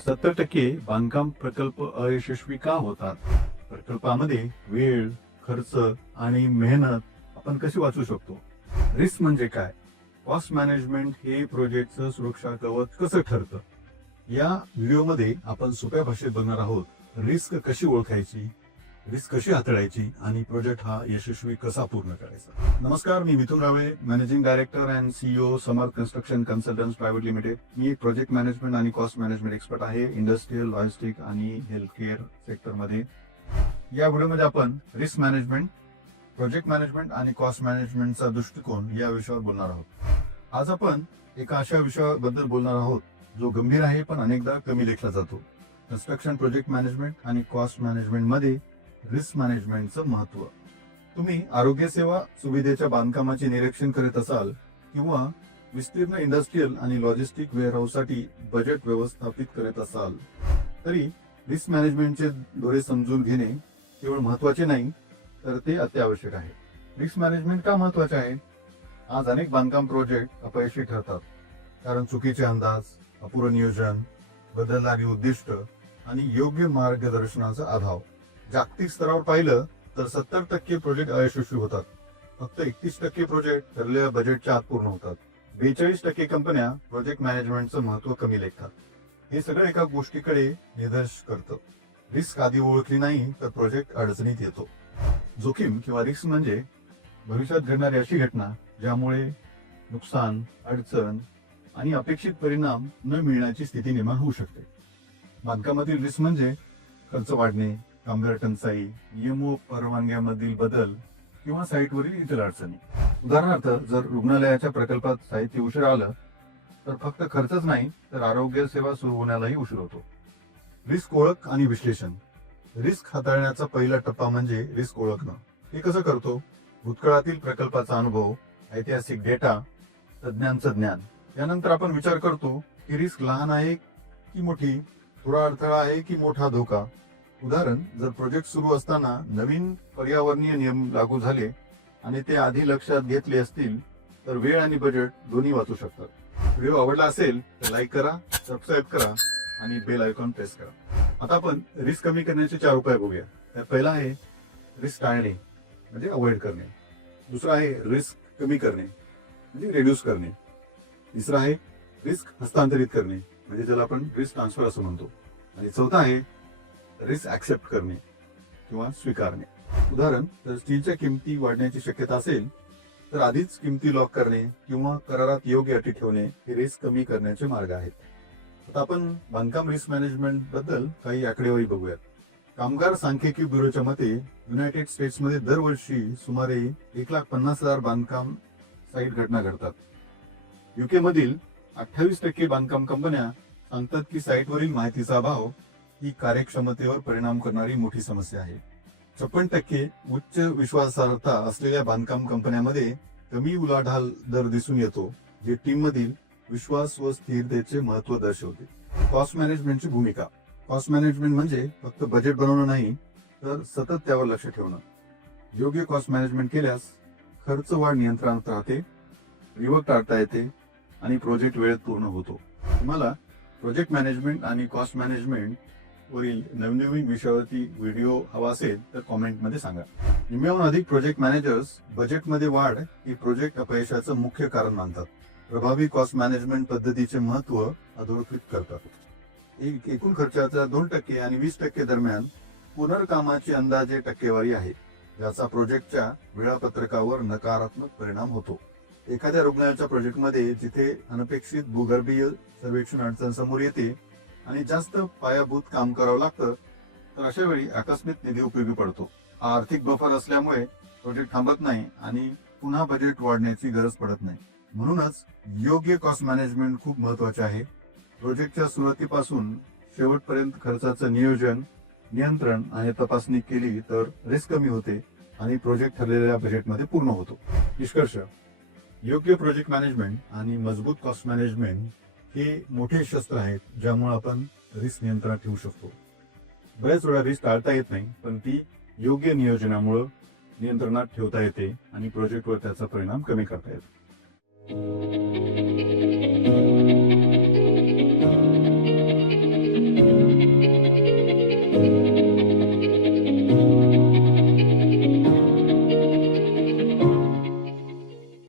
70% बांधकाम प्रकल्प अयशस्वी का होतात? प्रकल्पामध्ये वेळ, खर्च आणि मेहनत आपण कशी वाचवू शकतो? रिस्क म्हणजे काय? कॉस्ट मॅनेजमेंट हे प्रोजेक्टचं सुरक्षा कवच कसं ठरतं? या व्हिडिओमध्ये आपण सोप्या भाषेत बघणार आहोत. रिस्क कशी ओळखायची, रिस्क कशी हाताळायची आणि प्रोजेक्ट हा यशस्वी कसा पूर्ण करायचा. नमस्कार, मी Mithun Rawale, managing director and CEO Samarth construction consultants private limited. मी एक प्रोजेक्ट मॅनेजमेंट आणि कॉस्ट मॅनेजमेंट एक्सपर्ट आहे इंडस्ट्रियल, लॉजिस्टिक आणि हेल्थकेअर सेक्टरमध्ये. या व्हिडिओमध्ये आपण रिस्क मॅनेजमेंट, प्रोजेक्ट मॅनेजमेंट आणि कॉस्ट मॅनेजमेंटचा दृष्टिकोन या विषयावर बोलणार आहोत. आज आपण एका अशा विषयाबद्दल बोलणार आहोत जो गंभीर आहे पण अनेकदा कमी लेखला जातो. कन्स्ट्रक्शन प्रोजेक्ट मॅनेजमेंट आणि कॉस्ट मॅनेजमेंट मध्ये रिस्क मॅनेजमेंटचं महत्व. तुम्ही आरोग्य सेवा सुविधेच्या बांधकामाचे निरीक्षण करीत असाल किंवा विस्तीर्ण इंडस्ट्रियल आणि लॉजिस्टिक वेअरहाऊससाठी बजेट व्यवस्थापित करत असाल तरी रिस्क मॅनेजमेंटचे डोळे समजून घेणे केवळ महत्वाचे नाही तर ते अत्यावश्यक आहे. रिस्क मॅनेजमेंट का महत्वाचे आहे? आज अनेक बांधकाम प्रोजेक्ट अपयशी ठरतात कारण चुकीचे अंदाज, अपुरं नियोजन, बदलणारी उद्दिष्ट आणि योग्य मार्गदर्शनाचा अभाव. जागतिक स्तरावर पाहिलं तर 70% प्रोजेक्ट अयशस्वी होतात. फक्त 31% प्रोजेक्ट ठरलेल्या बजेटच्या आत पूर्ण होतात. 42% कंपन्या प्रोजेक्ट मॅनेजमेंटचं महत्व कमी लेखतात. हे सगळं एका गोष्टीकडे निर्देश करतं. रिस्क आधी ओळखली नाही तर प्रोजेक्ट अडचणीत येतो. जोखीम किंवा रिस्क म्हणजे भविष्यात घडणारी अशी घटना ज्यामुळे नुकसान, अडचण आणि अपेक्षित परिणाम न मिळण्याची स्थिती निर्माण होऊ शकते. बांधकामातील रिस्क म्हणजे खर्च वाढणे, कामगार टंचाई, नियम परवानग्यामधील बदल किंवा साईटवरील इतर अडचणी. उदाहरणार्थ, जर रुग्णालयाच्या प्रकल्पात साहित्य उशीर आलं तर फक्त खर्चच नाही तर आरोग्य सेवा सुरू होण्यालाही उशीर होतो. रिस्क ओळख आणि विश्लेषण. रिस्क हाताळण्याचा पहिला टप्पा म्हणजे रिस्क ओळखणं. हे कसं करतो? भूतकाळातील प्रकल्पाचा अनुभव, ऐतिहासिक डेटा, तज्ञांचं ज्ञान. यानंतर आपण विचार करतो की रिस्क लहान आहे की मोठी, थोडा अडथळा आहे की मोठा धोका. उदाहरण, जर प्रोजेक्ट सुरू असताना नवीन पर्यावरणीय नियम लागू झाले आणि ते आधी लक्षात घेतले असतील तर वेळ आणि बजेट दोन्ही वाचू शकतात. व्हिडिओ आवडला असेल तर लाईक करा, सबस्क्राईब करा आणि बेल आयकॉन प्रेस करा. आता आपण रिस्क कमी करण्याचे 4 उपाय बघूया. त्यात पहिला आहे रिस्क टाळणे म्हणजे अवॉइड करणे. दुसरा आहे रिस्क कमी करणे म्हणजे रिड्यूस करणे. तिसरा आहे रिस्क हस्तांतरित करणे म्हणजे ज्याला आपण रिस्क ट्रान्सफर असं म्हणतो. आणि चौथा आहे रिस्क ऍक्सेप्ट करणे किंवा स्वीकारणे. उदाहरण, जर स्टीलच्या किमती वाढण्याची शक्यता असेल तर आधीच किमती लॉक करणे किंवा करारात योग्य अटी ठेवणे हे रिस्क कमी करण्याचे मार्ग आहेत. आता आपण बांधकाम रिस्क मॅनेजमेंट बद्दल काही आकडेवारी बघूयात. कामगार सांख्यिकी ब्युरोच्या मते युनायटेड स्टेट्समध्ये दरवर्षी सुमारे 1,50,000 बांधकाम साईट घटना घडतात. युके मधील 28% बांधकाम कंपन्या सांगतात की साईटवरील माहितीचा अभाव ही कार्यक्षमतेवर परिणाम करणारी मोठी समस्या आहे. 56% उच्च विश्वासार्हता असलेल्या बांधकाम कंपन्यांमध्ये कमी उलाढाल दर दिसून येतो, जे टीम मधील विश्वास व स्थिरतेचे महत्व दर्शवते. कॉस्ट मॅनेजमेंटची भूमिका. कॉस्ट मॅनेजमेंट म्हणजे फक्त बजेट बनवणं नाही तर सतत त्यावर लक्ष ठेवणं. योग्य कॉस्ट मॅनेजमेंट केल्यास खर्च वाढ नियंत्रणात राहते, रिवर्क टाळता येते आणि प्रोजेक्ट वेळेत पूर्ण होतो. तुम्हाला प्रोजेक्ट मॅनेजमेंट आणि कॉस्ट मॅनेजमेंट वरील नवनवीन विषयावरती व्हिडिओ हवा असेल तर कॉमेंटमध्ये सांगा. निम्म्याहून अधिक प्रोजेक्ट मॅनेजर्स बजेटमध्ये वाढ ही प्रोजेक्ट अपयशाचं मुख्य कारण मानतात. प्रभावी कॉस्ट मॅनेजमेंट पद्धतीचे महत्व अधोरेखित करतात. एकूण खर्चाच्या 2% आणि 20% दरम्यान पुनर्कामाची अंदाजे टक्केवारी आहे, ज्याचा प्रोजेक्टच्या वेळापत्रकावर नकारात्मक परिणाम होतो. एखाद्या रुग्णालयाच्या प्रोजेक्टमध्ये जिथे अनपेक्षित भूगर्भीय सर्वेक्षण अडचण समोर येते आणि जास्त पायाभूत काम करावं लागतं तर अशा वेळी आकस्मिक निधी उपयोगी पडतो. आर्थिक बफर असल्यामुळे प्रोजेक्ट थांबत नाही आणि पुन्हा बजेट वाढण्याची गरज पडत नाही. म्हणूनच योग्य कॉस्ट मॅनेजमेंट खूप महत्वाचे आहे. प्रोजेक्टच्या सुरुवातीपासून शेवटपर्यंत खर्चाचं नियोजन, नियंत्रण आणि तपासणी केली तर रिस्क कमी होते आणि प्रोजेक्ट ठरलेल्या बजेटमध्ये पूर्ण होतो. निष्कर्ष. योग्य प्रोजेक्ट मॅनेजमेंट आणि मजबूत कॉस्ट मॅनेजमेंट हे मोठे शस्त्र आहेत ज्यामुळे आपण रिस्क नियंत्रणात ठेवू शकतो. बऱ्याच वेळा रिस्क टाळता येत नाही पण ती योग्य नियोजनामुळे नियंत्रणात ठेवता येते आणि प्रोजेक्टवर त्याचा परिणाम कमी करता येतो.